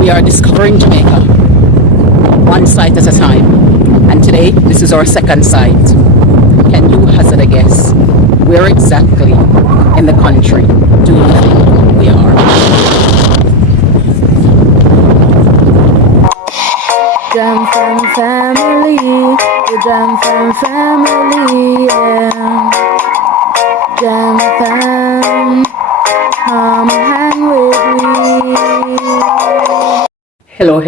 We are discovering Jamaica, one site at a time. And today, this is our second site. Can you hazard a guess? Where exactly in the country do you think we are? Jam Fam family, the Jam Fam family, yeah. Jam Fam, come hang with me. Hello,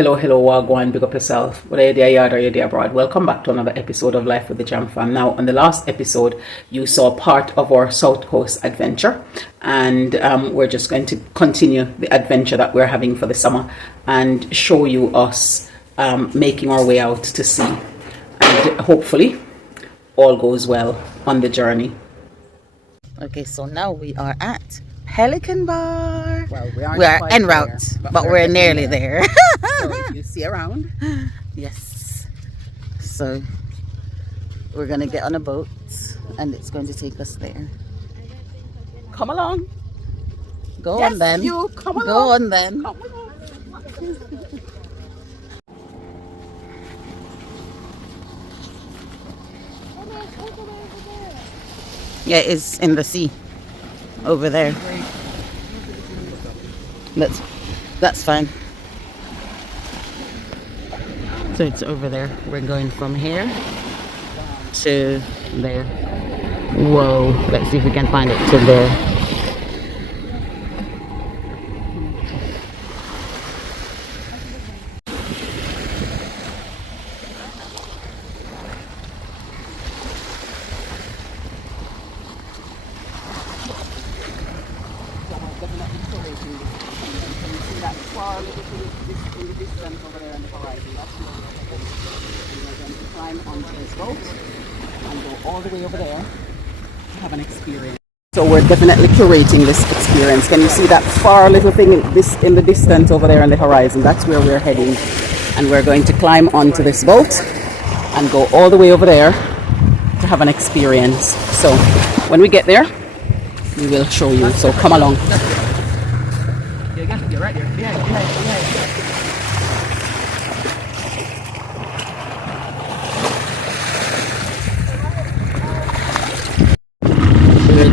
Wagwan, big up yourself. Whether you're there yard or you're there abroad, welcome back to another episode of Life with the Jam Fam. Now, on the last episode, you saw part of our South Coast adventure, and we're just going to continue the adventure that we're having for the summer and show you us making our way out to sea. And hopefully, all goes well on the journey. Okay, so now we are at Pelican Bar. Well, we are en route, but we're nearly there. So if you see around. Yes. So we're gonna get on a boat and it's going to take us there. Come along. Go Yes, on then. you come along. Go on then. Come along. Yeah, it's in the sea over there. That's fine. So it's over there. We're going from here to there. Whoa, let's see if we can find it to there. All the way over there to have an experience. So we're definitely curating this experience. Can you see that far little thing in the distance over there on the horizon? That's where we're heading. And we're going to climb onto this boat and go all the way over there to have an experience. So when we get there, we will show you. So come along. You're right there. Behind.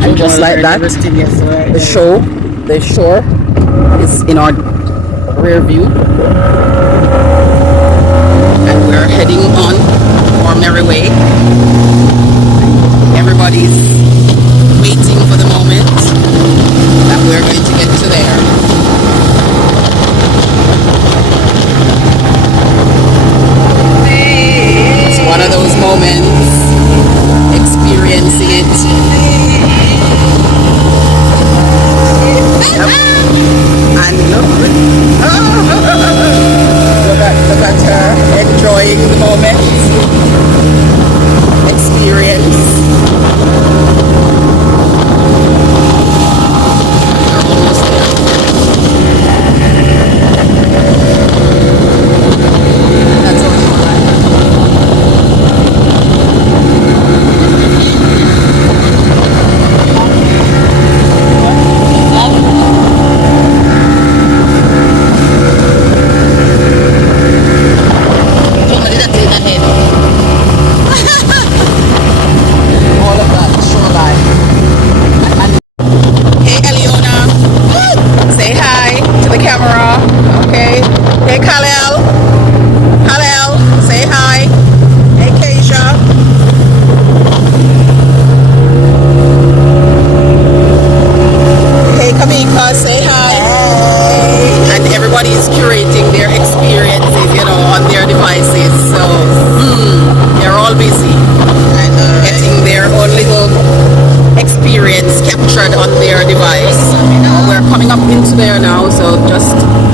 And just like that, the shore is in our rear view, and we're heading on our merry way. Everybody's waiting for the moment that we're going to get to there. It's one of those moments, experiencing it. And look at her enjoying the moment, experience. We're almost there. That's all for life.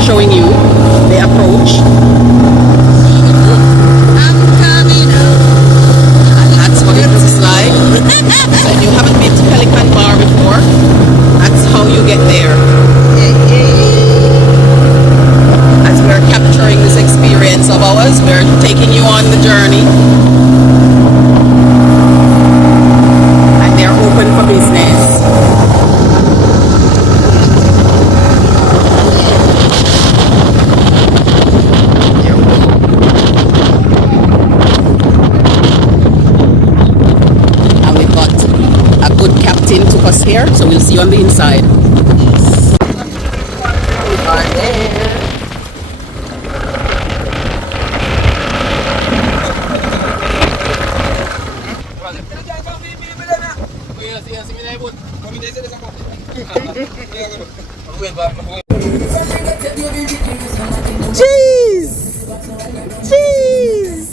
Showing you the approach. And that's what it looks like. So if you haven't been to Pelican Bar before, that's how you get there. As we're capturing this experience of ours, we're taking you on the journey. And they're open for business. you on the inside. We are there. Cheese! Cheese!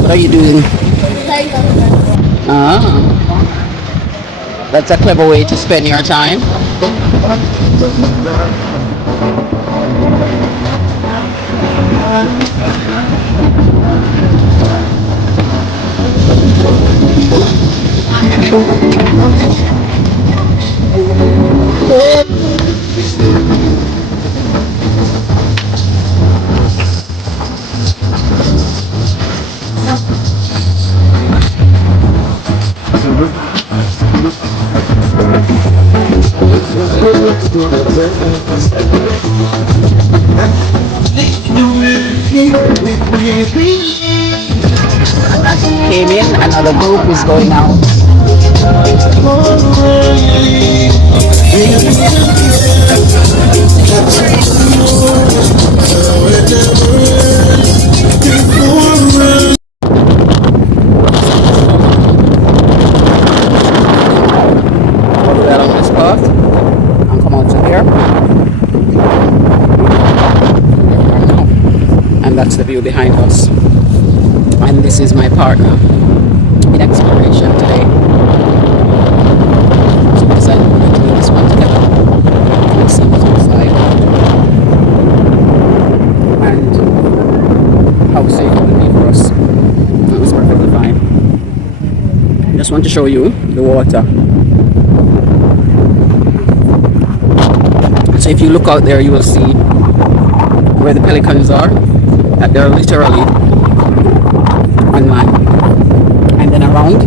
What are you doing? Ah, that's a clever way to spend your time. Came in, another group is going out. Follow that on this path and come out to here. And that's the view behind us. And this is my partner in exploration today. So we decided we're going to do this one together. Let's see what's inside. And how safe it will be for us. That was perfectly fine. I just want to show you the water. So if you look out there, you will see where the pelicans are. That they're literally on land. And then around,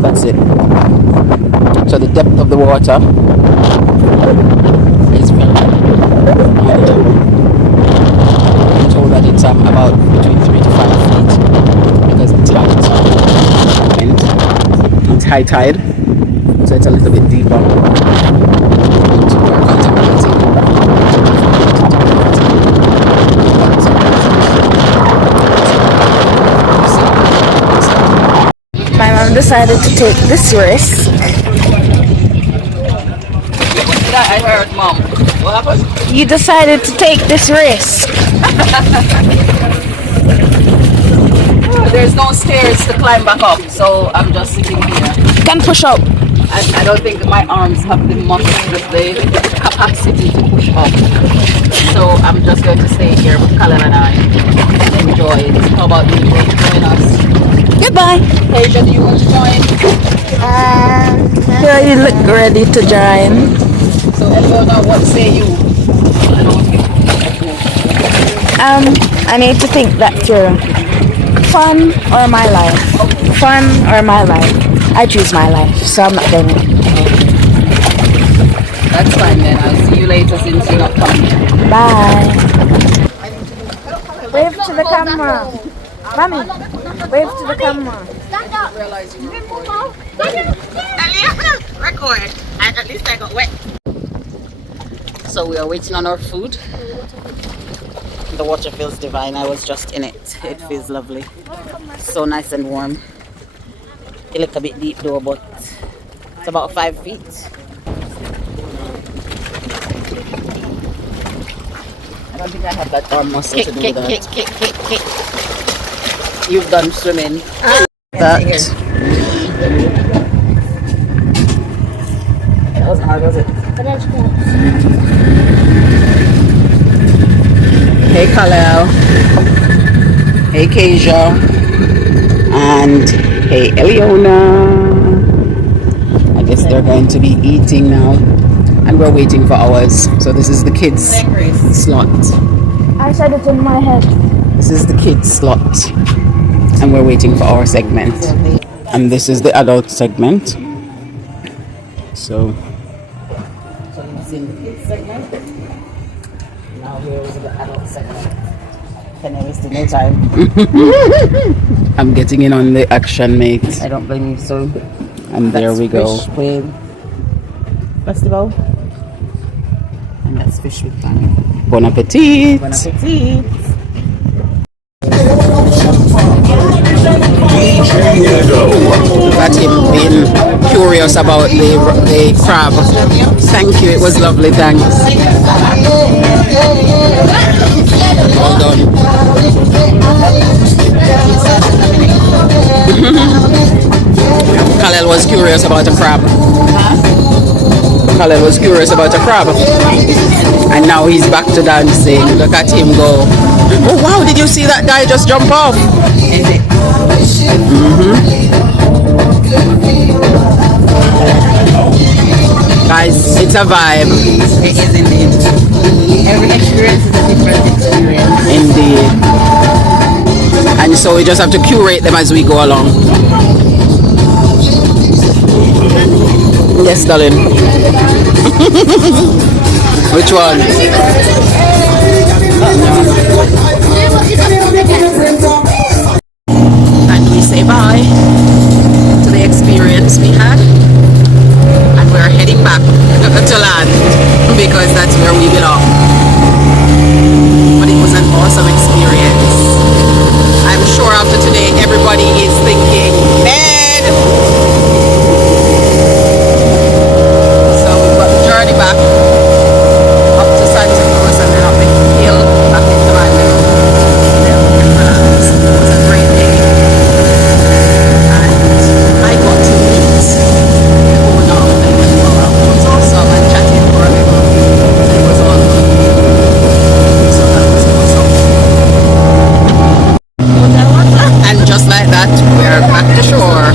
that's it. So the depth of the water is very low. I'm told that it's about between 3 to 5 feet because it's high. And it's high tide, so it's a little bit deeper. And we're contemplating. My mom decided to take this risk. I heard, Mom. What happened? You decided to take this risk. There's no stairs to climb back up, so I'm just sitting here. Can push up. I don't think my arms have the muscle, the capacity to push up. So I'm just going to stay here with Colin and I and enjoy it. How about you? You want to join us? Goodbye. Asia, do you want to join? Here you look ready to join. So Eleona, what say you? I need to think that through. Fun or my life? Fun or my life? I choose my life, so I'm not going. That's fine then. I'll see you later since you're not coming. Bye. Wave to the camera. Mommy, wave to the camera. Stand up. Realize you were Record. At least I got wet. So we are waiting on our food. The water feels divine. I was just in it. It feels lovely. So nice and warm. It look a bit deep though, but it's about 5 feet. I don't think I have that arm muscle to do that. Kick. You've done swimming. That wasn't hard, was it? Hey Kalel. Hey Kasia. And hey Eleona. I guess they're going to be eating now. And we're waiting for ours. So this is the kids' slot. I said it in my head. This is the kids' slot. And we're waiting for our segment. And this is the adult segment. So you've seen the kids segment. Now here is the adult segment. Can I waste no time? I'm getting in on the action, mate. I don't blame you. So, And there we go. Fish with festival. And that's fish with tang. Bon appetit. Bon appetit. Got him being curious about the crab. Thank you. It was lovely. Thanks. Well done. Khalil was curious about a crab. Khalil was curious about a crab. And now he's back to dancing. Look at him go. Oh wow, did you see that guy just jump off? Guys, it's a vibe. It is indeed. Every experience is a different experience. Indeed. And so we just have to curate them as we go along. Yes, darling. Which one? And we say bye to the experience we had. And we're heading back to land because that's where we belong. But it was an awesome experience. I'm sure after today everybody is thinking, man. So we've got the journey back up to Santa Cruz and then up the hill back into London. It was a great day. And I got to meet the owner of the hill. It was awesome and chatting for a little. It was all good. So that was awesome. And just like that, we're back to shore.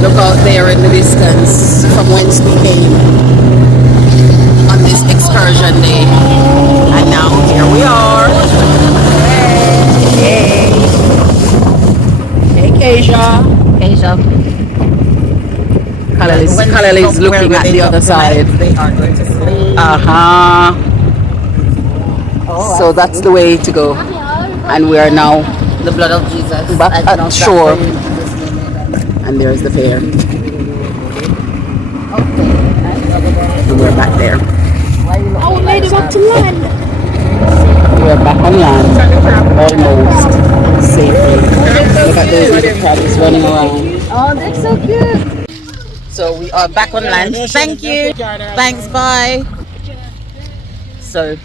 Look out there in the distance from whence we came on this excursion day. And now here we are. Hey. Hey, Keisha. Khalil is looking at the other side. They are going to sleep. So that's the way to go. And we are now The blood of Jesus. back I at pronounce that shore. for you. And there's the pair. Okay. And we're back there. Oh, we made it back to land. We're back on land. Almost safely. Look at those little crabs running around. Oh, that's so cute. So we are back on land. Thank you. Thanks. Bye. So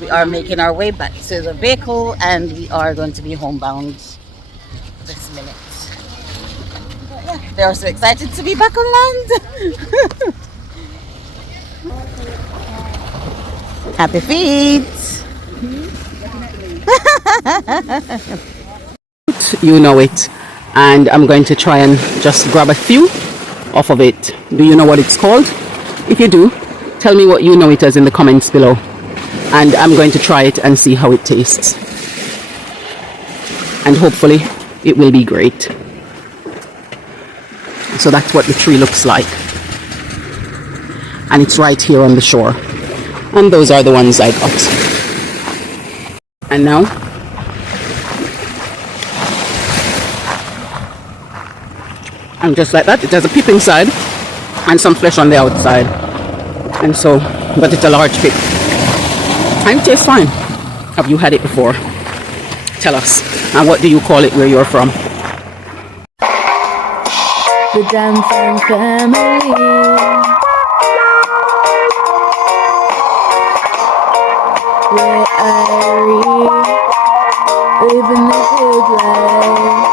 we are making our way back to the vehicle and we are going to be homebound this minute. But yeah, they're so excited to be back on land. Happy feet. You know it. And I'm going to try and just grab a few off of it. Do you know what it's called? If you do, tell me what you know it as in the comments below. And I'm going to try it and see how it tastes. And hopefully it will be great. So that's what the tree looks like. And it's right here on the shore. And those are the ones I got. And now, and just like that, it has a pip inside and some flesh on the outside. And so, but it's a large pip. And it tastes fine. Have you had it before? Tell us. And what do you call it where you're from? The Johnson family. Where I living the good life.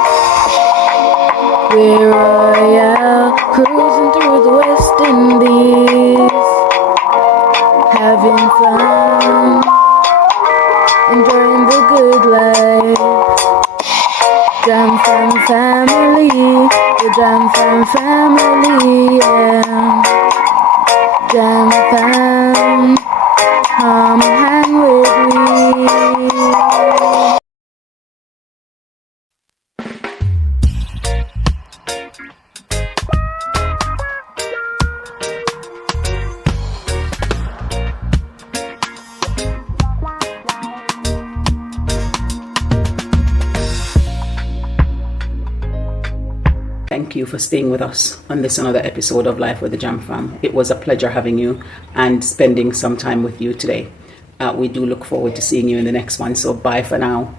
We're royal, cruising through the West Indies, having fun, enjoying the good life. Jam Fam family, the Jam Fam family, yeah. Jam Fam, come hang with me. thank you for staying with us on this another episode of Life with the Jam Fam. It was a pleasure having you and spending some time with you today. We do look forward to seeing you in the next one. So bye for now.